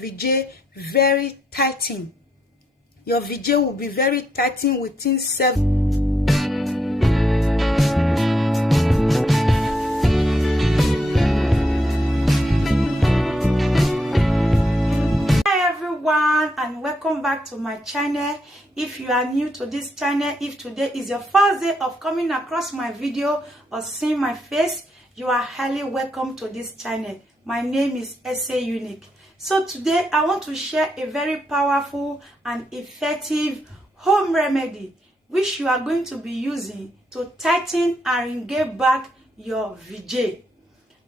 VJ very tighten. Your VJ will be very tighten within 7. Hi everyone, and welcome back to my channel. If you are new to this channel, if today is your first day of coming across my video or seeing my face, you are highly welcome to this channel. My name is SA Unique. So today I want to share a very powerful and effective home remedy which you are going to be using to tighten and get back your VJ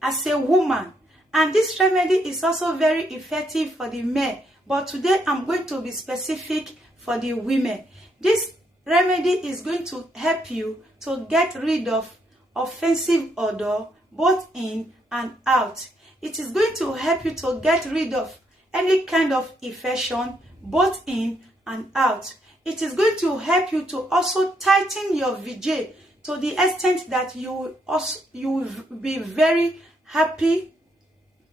as a woman. And this remedy is also very effective for the men, but today I'm going to be specific for the women. This remedy is going to help you to get rid of offensive odor both in and out. It is going to help you to get rid of any kind of infection both in and out. It is going to help you to also tighten your VJ to the extent that you will be very happy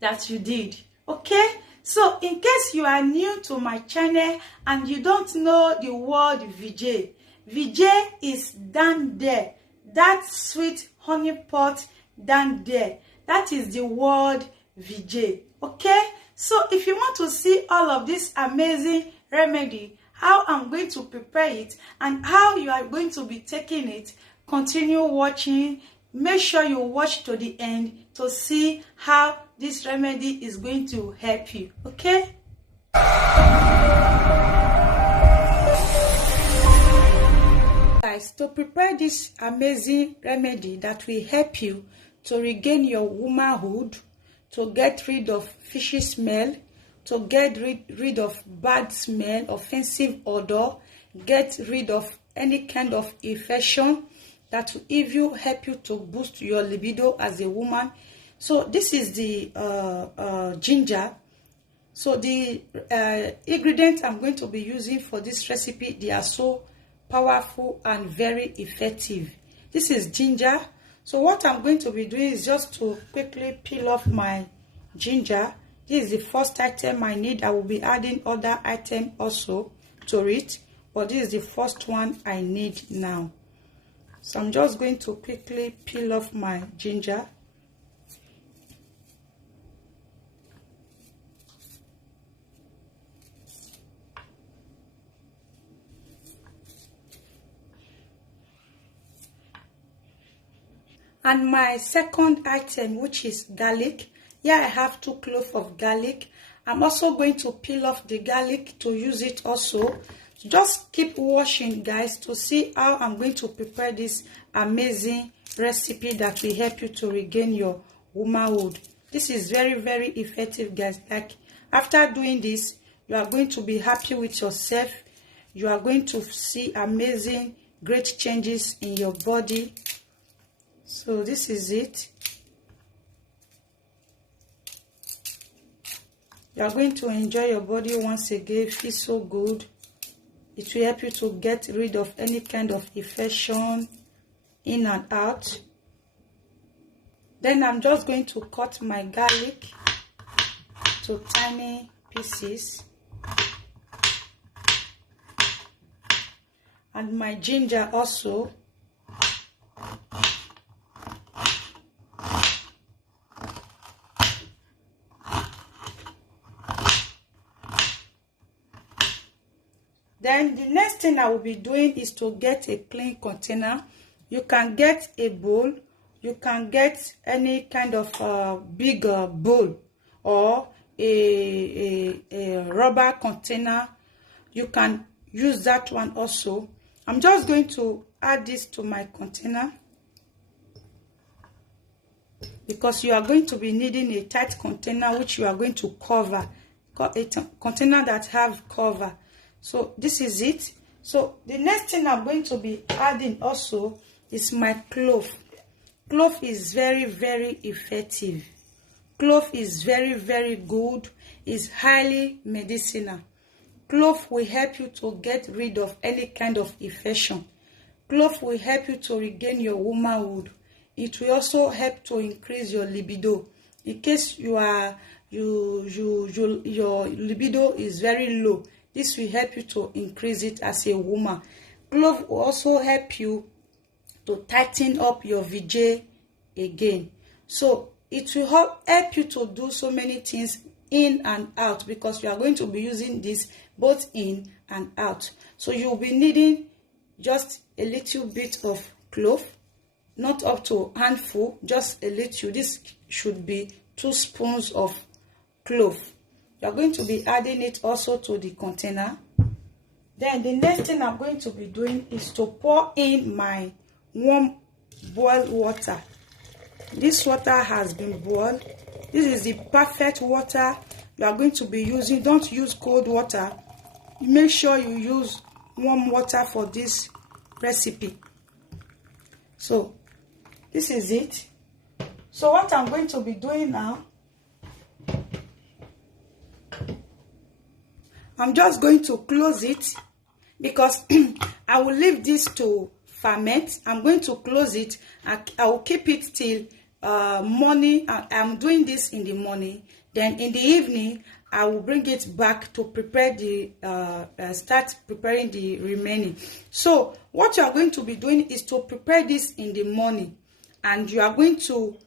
that you did. Okay? So in case you are new to my channel and you don't know the word VJ, VJ is down there. That sweet honey pot down there. That is the word VJ. Okay? So if you want to see all of this amazing remedy, how I'm going to prepare it and how you are going to be taking it, continue watching. Make sure you watch to the end to see how this remedy is going to help you. Okay? Guys, to prepare this amazing remedy that will help you to regain your womanhood, to get rid of fishy smell, to get rid of bad smell, offensive odor, get rid of any kind of infection that will even help you to boost your libido as a woman. So this is the ginger. So the ingredients I'm going to be using for this recipe, they are so powerful and very effective. This is ginger. So what I'm going to be doing is just to quickly peel off my ginger. This is the first item I need. I will be adding other items also to it, but this is the first one I need now. So I'm just going to quickly peel off my ginger. And my second item, which is garlic. Here I have 2 cloves of garlic. I'm also going to peel off the garlic to use it also. Just keep watching, guys, to see how I'm going to prepare this amazing recipe that will help you to regain your womanhood. This is very, very effective, guys. Like, after doing this, you are going to be happy with yourself. You are going to see amazing, great changes in your body. So this is it. You are going to enjoy your body once again. Feel so good. It will help you to get rid of any kind of infection in and out. Then I'm just going to cut my garlic to tiny pieces. And my ginger also. Then the next thing I will be doing is to get a clean container. You can get a bowl. You can get any kind of big bowl or a rubber container. You can use that one also. I'm just going to add this to my container because you are going to be needing a tight container which you are going to cover. A container that have cover. So this is it. So the next thing I'm going to be adding also is my clove. Clove is very, very effective. Clove is very, very good. It's highly medicinal. Clove will help you to get rid of any kind of infection. Clove will help you to regain your womanhood. It will also help to increase your libido. In case you are your libido is very low, this will help you to increase it as a woman. Clove will also help you to tighten up your VJ again. So it will help you to do so many things in and out, because you are going to be using this both in and out. So you'll be needing just a little bit of clove, not up to a handful, just a little. This should be 2 spoons of clove. You are going to be adding it also to the container. Then the next thing I'm going to be doing is to pour in my warm boiled water. This water has been boiled. This is the perfect water you are going to be using. Don't use cold water. Make sure you use warm water for this recipe. So this is it. So what I'm going to be doing now, I'm just going to close it, because I will leave this to ferment. I'm going to close it. I will keep it till morning. I'm doing this in the morning. Then in the evening, I will bring it back to prepare the start preparing the remaining. So what you are going to be doing is to prepare this in the morning, and you are going to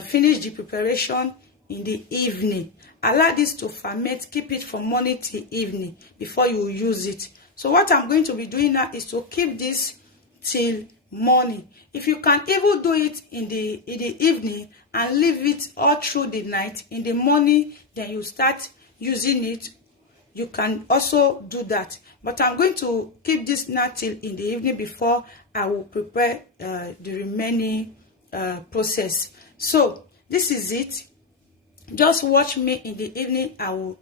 finish the preparation in the evening. Allow this to ferment. Keep it from morning till evening before you use it. So what I'm going to be doing now is to keep this till morning. If you can even do it in the evening and leave it all through the night, in the morning then you start using it, you can also do that. But I'm going to keep this now till in the evening before I will prepare the remaining process. So this is it. Just watch me in the evening. I will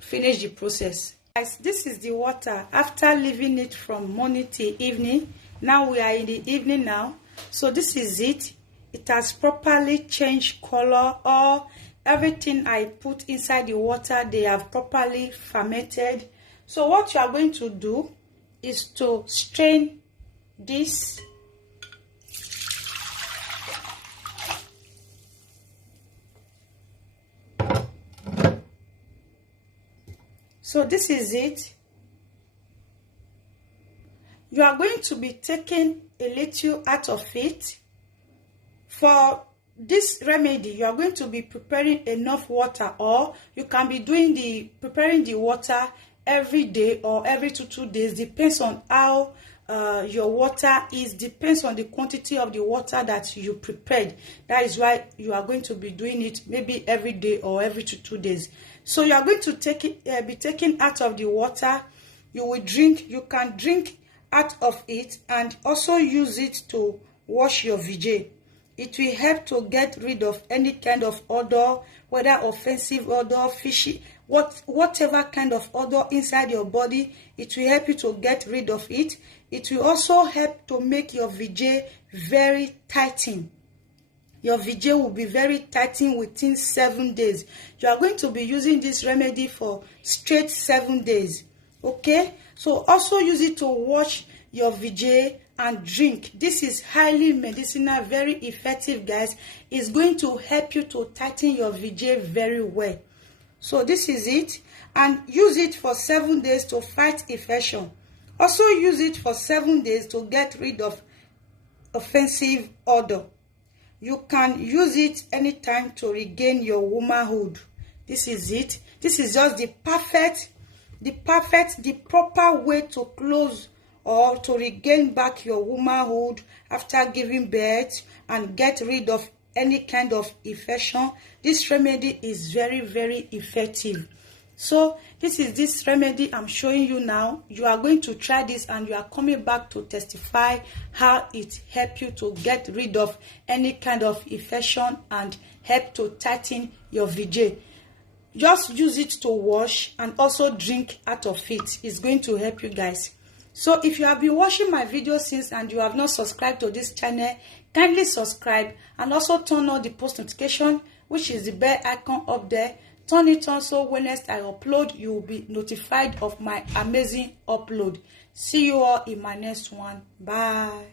finish the process. Guys, this is the water after leaving it from morning till evening. Now we are in the evening now. So this is it. It has properly changed color. All everything I put inside the water, they have properly fermented. So what you are going to do is to strain this. So this is it. You are going to be taking a little out of it. For this remedy, you are going to be preparing enough water, or you can be doing preparing the water every day or every 2 days. Depends on how your water is, depends on the quantity of the water that you prepared. That is why you are going to be doing it maybe every day or every 2 days. So you are going to take it, be taking out of the water. You will drink. You can drink out of it and also use it to wash your VJ. It will help to get rid of any kind of odor, whether offensive odor, fishy, whatever kind of odor inside your body. It will help you to get rid of it. It will also help to make your VJ very tighten. Your VJ will be very tightened within 7 days. You are going to be using this remedy for straight 7 days. Okay? So also use it to wash your VJ and drink. This is highly medicinal, very effective, guys. It's going to help you to tighten your VJ very well. So this is it. And use it for 7 days to fight infection. Also use it for 7 days to get rid of offensive odor. You can use it anytime to regain your womanhood. This is it. This is just the proper way to close or to regain back your womanhood after giving birth and get rid of any kind of infection. This remedy is very, very effective. So this is this remedy I'm showing you now. You are going to try this and you are coming back to testify how it helps you to get rid of any kind of infection and help to tighten your VJ. Just use it to wash and also drink out of it. It's going to help you guys. So if you have been watching my videos since and you have not subscribed to this channel, kindly subscribe and also turn on the post notification, which is the bell icon up there. Turn it on so when next I upload, you will be notified of my amazing upload. See you all in my next one. Bye.